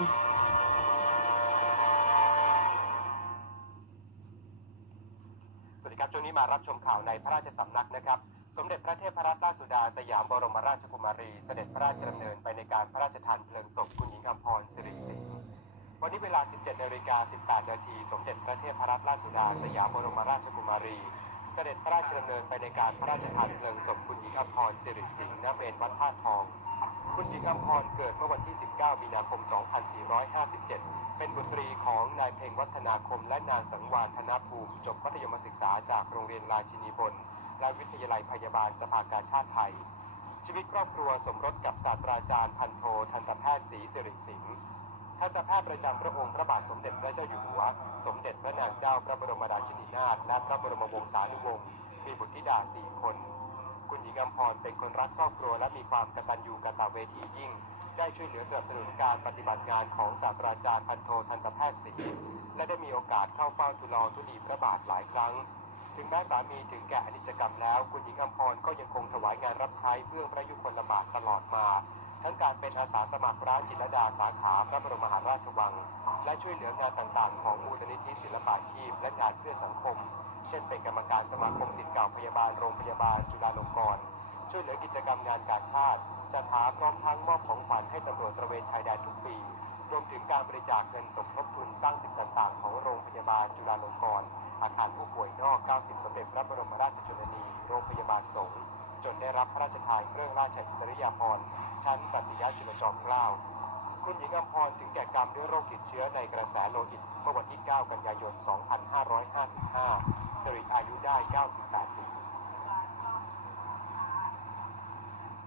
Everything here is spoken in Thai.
สวัสดีครับช่วงนี้มารับชมข่าวในพระราชสำนักนะครับ สมเด็จพระเทพรัตนราชสุดาสยามบรมราชกุมารี เสด็จพระราชดำเนินไปในการพระราชทานเพลิงศพคุณหญิงอัมพรสิริสิงห์วันนี้เวลา 17นาฬิกา18นาทีสมเด็จพระเทพรัตนราชสุดาสยามบรมราชกุมารี เสด็จพระราชดำเนินไปในการพระราชทานเพลิงศพคุณหญิงอัมพรสิริสิงห์ณเมนวัดท่าทอง คุณหญิงอัมพรเกิดเมื่อวันที่ 19 มีนาคม 2457 เป็นบุตรีของนายเพ็งวัฒนาคมและนางสังวานธนภูมิจบมัธยมศึกษาจากโรงเรียนราชินีบนและวิทยาลัยพยาบาลสภากาชาติไทย ชีวิตครอบครัวสมรสกับศาสตราจารย์พันโททันตแพทย์ศรีสิริสิงห์ ทันตแพทย์ประจำพระองค์พระบาทสมเด็จพระเจ้าอยู่หัว สมเด็จพระนางเจ้าพระบรมราชินีนาถและพระบรมวงศานุวงศ์มีบุตรธิดาสี่คน คุณหญิงอมพรเป็นคนรักครอบครัวและมีความกตัญญูกตเวทียิ่ง ได้ช่วยเหลือสนับสนุนการปฏิบัติงานของศาสตราจารย์พันโททันตแพทย์ศรีและได้มีโอกาสเข้าเฝ้าทูลอทุลีพระบาทหลายครั้ง ถึงแม้สามีถึงแก่อนิจกรรมแล้ว คุณหญิงอมพรก็ยังคงถวายงานรับใช้เบื้องพระยุคลบาทตลอดมา ทั้งการเป็นอาสาสมัครร้านจิตรดาสาขาพระบรมมหาราชวัง และช่วยเหลืองานต่างๆ ของมูลนิธิศิลปาชีพ และงานเพื่อสังคม เช่นเป็นกรรมการสมาคมศิษย์เก่าพยาบาลโรงพยาบาลจุฬาลงกรณ์ช่วยเหลือกิจกรรมงานการชาติจัดหาพร้อมทั้งมอบของขวัญให้ตำรวจตระเวนชายแดนทุกปี รวมถึงการบริจาคเงินสมทบทุนสร้างตึกต่างๆ ของโรงพยาบาลจุฬาลงกรณ์อาคารผู้ป่วยนอก 90 สมเด็จพระบรมราชชนนี โรงพยาบาลสงฆ์จนได้รับพระราชทานเครื่องราชอิสริยาภรณ์ ชั้นปฏิญาจุลจอมเกล้า คุณานถึงแก่กรรมด้วยโรคติดเชื้อในกระแสโลหิตเมื่อวันที่ 9 กันยายน 2555สิริอายุได้ 98ปี